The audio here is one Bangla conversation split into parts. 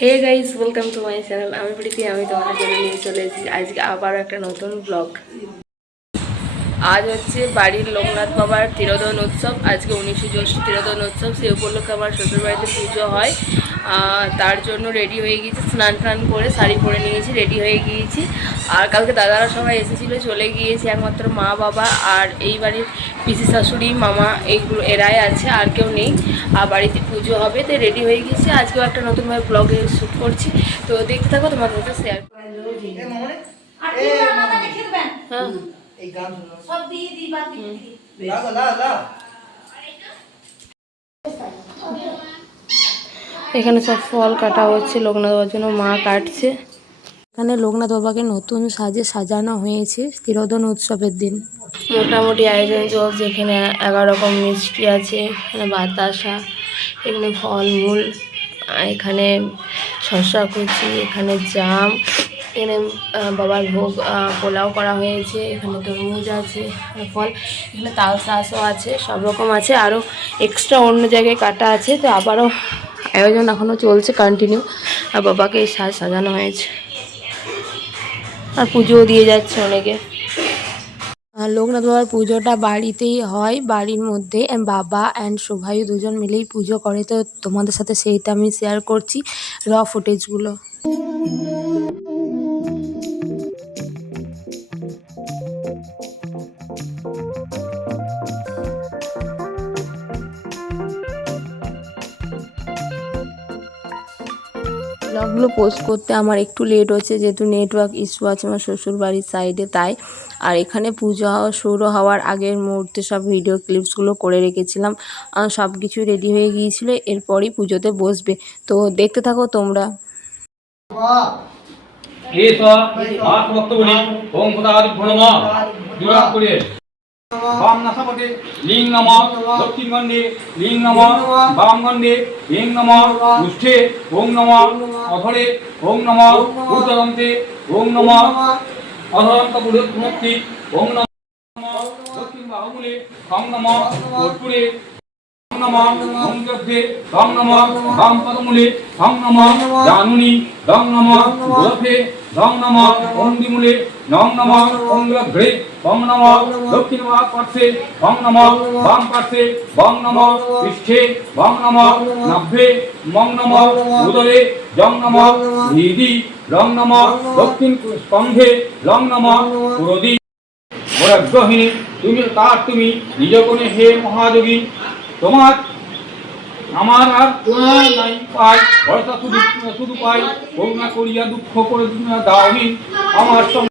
Hey guys, welcome to my channel. আমি প্রীতি, আমি তোমাদের জন্য নিয়ে চলে এসেছি আজকে আবারও একটা নতুন ব্লগ। আজ হচ্ছে বাড়ির লোকনাথ বাবার তিরোধন উৎসব। আজকে 19শে জ্যৈষ্ঠ তিরোধন উৎসব। সেই উপলক্ষে আমার শ্বশুরবাড়িতে পুজো হয়। তার জন্য রেডি হয়ে গিয়েছি, স্নান টান করে শাড়ি পরে নিয়েছি, রেডি হয়ে গিয়েছি। আর কালকে দাদারা সবাই এসেছিলো, চলে গিয়েছে। একমাত্র মা বাবা আর এই বাড়ির পিসি শাশুড়ি মামা এইগুলো এরাই আছে, আর কেউ নেই। আর বাড়িতে পুজো হবে, তো রেডি হয়ে গিয়েছি। আজকেও একটা নতুনভাবে ব্লগে শ্যুট করছি, তো দেখতে থাকো, তোমাদের সাথে শেয়ার। হ্যাঁ, এখানে সব ফল কাটা হচ্ছে লোকনাথ বাবার জন্য, মা কাটছে। এখানে লোকনাথ বাবাকে নতুন সাজে সাজানো হয়েছে তিরোধন উৎসবের দিন। মোটামুটি আয়োজন চলছে। এখানে 11 রকম মিষ্টি আছে, এখানে বাতাসা, এখানে ফলমূল, এখানে শসা কুচি, এখানে জাম, এখানে বাবার ভোগ পোলাও করা হয়েছে, এখানে তরমুজ আছে, ফল, এখানে তাল শাঁসও আছে, সব রকম আছে। আরও এক্সট্রা অন্য জায়গায় কাটা আছে, তো আবারও আয়োজন এখনও চলছে কন্টিনিউ। আর বাবাকে এই সাজ সাজানো হয়েছে, আর পুজোও দিয়ে যাচ্ছে অনেকে। লোকনাথ বাবার পুজোটা বাড়িতেই হয়, বাড়ির মধ্যে। বাবা অ্যান্ড শোভাই দুজন মিলেই পুজো করে, তো তোমাদের সাথে সেইটা আমি শেয়ার করছি, ফুটেজগুলো। ব্লগগুলো পোস্ট করতে আমার একটু লেট হচ্ছে, যেহেতু নেটওয়ার্ক ইস্যু আছে আমার শ্বশুর বাড়ির সাইডে, তাই। আর এখানে পুজো শুরু হওয়ার আগের মুহূর্তে সব ভিডিও ক্লিপসগুলো করে রেখেছিলাম। সব কিছু রেডি হয়ে গিয়েছিলো, এরপরই পুজোতে বসবে, তো দেখতে থাকো তোমরা। বাম নাসাপটে লিং নমঃ, দক্ষিণ গণ্ডে লিং নমঃ, বাম গণ্ডে লিং নমঃ, উষ্ঠে ওং নমঃ, অধরে ওং নমঃ, ঊর্ধ্বদন্তে ওং নমঃ, অধরান্ত পুরুত্তমুক্তি ওং নমঃ, দক্ষিণ বাহুমূলে ওং নমঃ, কর্পূরে ওং নমঃ, ওংযগ্ধে ওং নমঃ, বাম পদমূলে ওং নমঃ, জানুনি ওং নমঃ, গোলফে ওং নমঃ, অন্দিমূলে ওং নমঃ, অঙ্গগ্রে ওং নমঃ, দক্ষিণ পার্শ্বে ওং নমঃ, বাম পার্শ্বে ওং নমঃ, পৃষ্ঠে ওং নমঃ, নাভ্যে ওং নমঃ, উদরে ওং নমঃ, হৃদি ওং নমঃ, দক্ষিণ স্কন্ধে ওং নমঃ, পুরোদি বরগ্রহিণী তুমি নিজ কোণে হে মহাযোগী, তোমার আমার আর তোমার নাই পাই, ভরসা শুধু পাই, করুণা করিয়া দুঃখ করে দাওনি আমার সঙ্গে।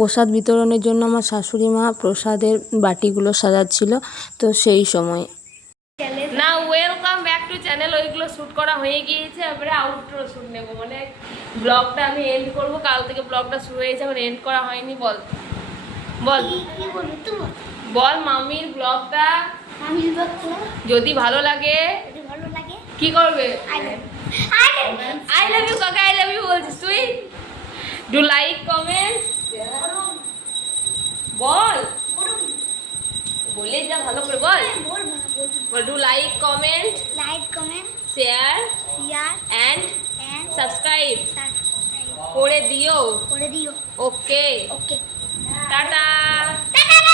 প্রসাদ বিতরণের জন্য আমার শাশুড়ি মা প্রসাদের বাটিগুলো সাজাচ্ছিল, তো সেই সময়। না, ওয়েলকাম ব্যাক টু চ্যানেল। ওইগুলো শ্যুট করা হয়ে গিয়েছে, এবারে আউটডোর শ্যুট নেব, মানে ব্লগটা আমি এন্ড করব। কাল থেকে ব্লগটা শুরু হয়েছে, এখন এন্ড করা হয়নি। বল বল বল মামির ব্লগটা যদি ভালো লাগে কি করবে? আই লাভ ইউ কাকা, আই লাভ ইউ বলছিস তুই? ডু লাইক কমেন্ট, বল বলে যা, ভালো করে বল। Do like comment, share and subscribe করে দিও। Okay, tata.